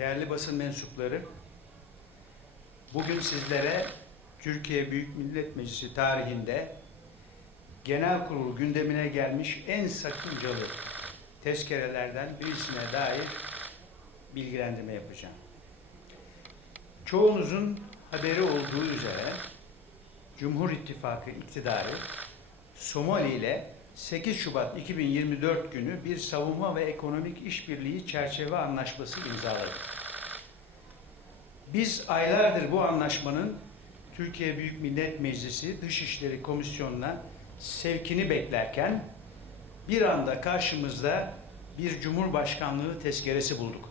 değerli basın mensupları, bugün sizlere Türkiye Büyük Millet Meclisi tarihinde genel kurul gündemine gelmiş en sakıncalı tezkerelerden birisine dair bilgilendirme yapacağım. Çoğunuzun haberi olduğu üzere Cumhur İttifakı iktidarı Somali ile 8 Şubat 2024 günü bir savunma ve ekonomik işbirliği çerçeve anlaşması imzaladı. Biz aylardır bu anlaşmanın Türkiye Büyük Millet Meclisi Dışişleri Komisyonu'na sevkini beklerken bir anda karşımızda bir Cumhurbaşkanlığı tezkeresi bulduk.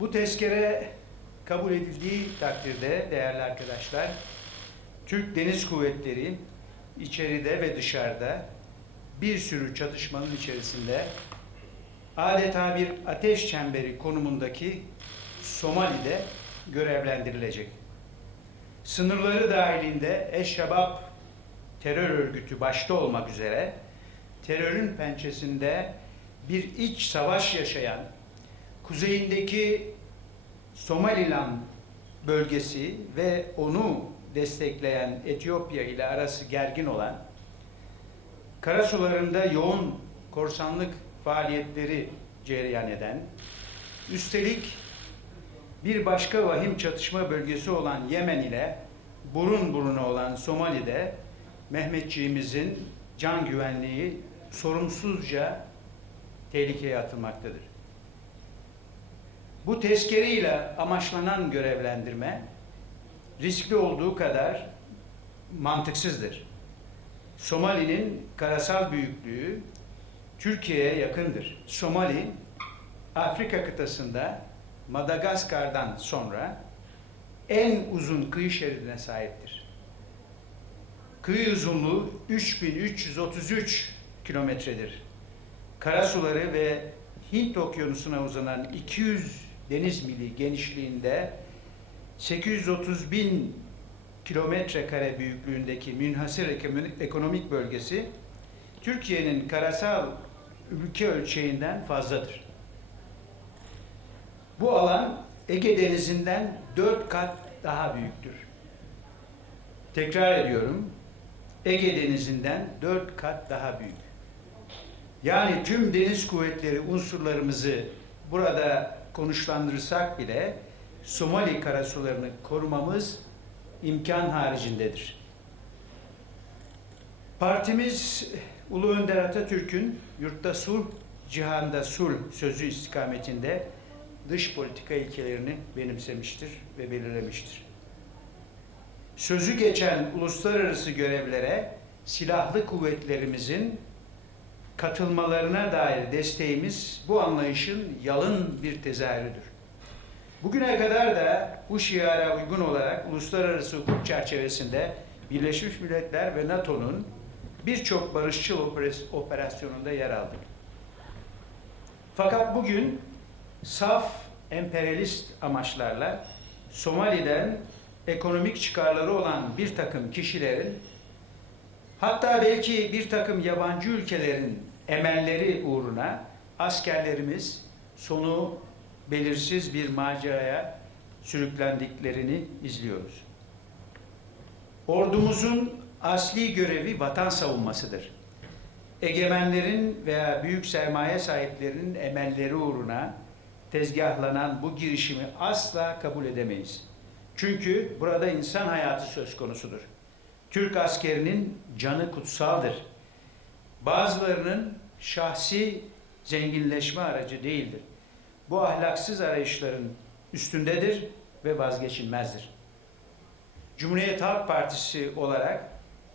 Bu tezkere kabul edildiği takdirde değerli arkadaşlar, Türk Deniz Kuvvetleri içeride ve dışarıda bir sürü çatışmanın içerisinde adeta bir ateş çemberi konumundaki Somali'de görevlendirilecek. Sınırları dahilinde Eşşebab terör örgütü başta olmak üzere terörün pençesinde bir iç savaş yaşayan kuzeyindeki Somaliland bölgesi ve onu destekleyen Etiyopya ile arası gergin olan karasularında yoğun korsanlık faaliyetleri cereyan eden üstelik bir başka vahim çatışma bölgesi olan Yemen ile burun buruna olan Somali'de Mehmetçiğimizin can güvenliği sorumsuzca tehlikeye atılmaktadır. Bu tezkereyle amaçlanan görevlendirme riskli olduğu kadar mantıksızdır. Somali'nin karasal büyüklüğü Türkiye'ye yakındır. Somali, Afrika kıtasında Madagaskar'dan sonra en uzun kıyı şeridine sahiptir. Kıyı uzunluğu 3333 kilometredir. Karasuları ve Hint okyanusuna uzanan 200 deniz mili genişliğinde 830 bin kilometre kare büyüklüğündeki münhasır ekonomik bölgesi Türkiye'nin karasal ülke ölçeğinden fazladır. Bu alan Ege Denizi'nden 4 kat daha büyüktür. Tekrar ediyorum. Ege Denizi'nden 4 kat daha büyük. Yani tüm deniz kuvvetleri unsurlarımızı burada konuşlandırırsak bile Somali karasularını korumamız imkan haricindedir. Partimiz Ulu Önder Atatürk'ün yurtta sulh, cihanda sulh sözü istikametinde dış politika ilkelerini benimsemiştir ve belirlemiştir. Sözü geçen uluslararası görevlere silahlı kuvvetlerimizin katılmalarına dair desteğimiz bu anlayışın yalın bir tezahürüdür. Bugüne kadar da bu şiara uygun olarak uluslararası hukuk çerçevesinde Birleşmiş Milletler ve NATO'nun birçok barışçıl operasyonunda yer aldık. Fakat bugün saf emperyalist amaçlarla Somali'den ekonomik çıkarları olan bir takım kişilerin hatta belki bir takım yabancı ülkelerin emelleri uğruna askerlerimiz sonu belirsiz bir maceraya sürüklendiklerini izliyoruz. Ordumuzun asli görevi vatan savunmasıdır. Egemenlerin veya büyük sermaye sahiplerinin emelleri uğruna tezgahlanan bu girişimi asla kabul edemeyiz. Çünkü burada insan hayatı söz konusudur. Türk askerinin canı kutsaldır. Bazılarının şahsi zenginleşme aracı değildir. Bu ahlaksız arayışların üstündedir ve vazgeçilmezdir. Cumhuriyet Halk Partisi olarak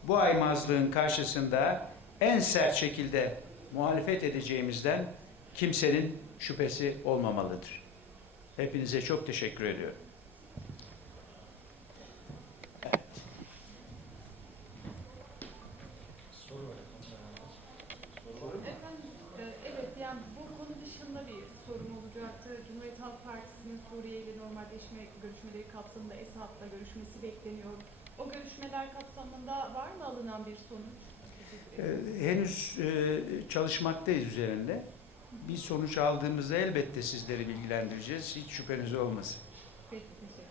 bu aymazlığın karşısında en sert şekilde muhalefet edeceğimizden kimsenin şüphesi olmamalıdır. Hepinize çok teşekkür ediyorum. Efendim, e, evet yani bu konu dışında bir sorum olacaktı. Cumhuriyet Halk Partisi'nin Suriye ile normalleşme görüşmeleri kapsamında Esad'la görüşmesi bekleniyor. O görüşmeler kapsamında var mı alınan bir sonuç? Ee, henüz e, çalışmaktayız üzerinde. Bir sonuç aldığımızda elbette sizleri bilgilendireceğiz. Hiç şüpheniz olmasın. Peki, teşekkür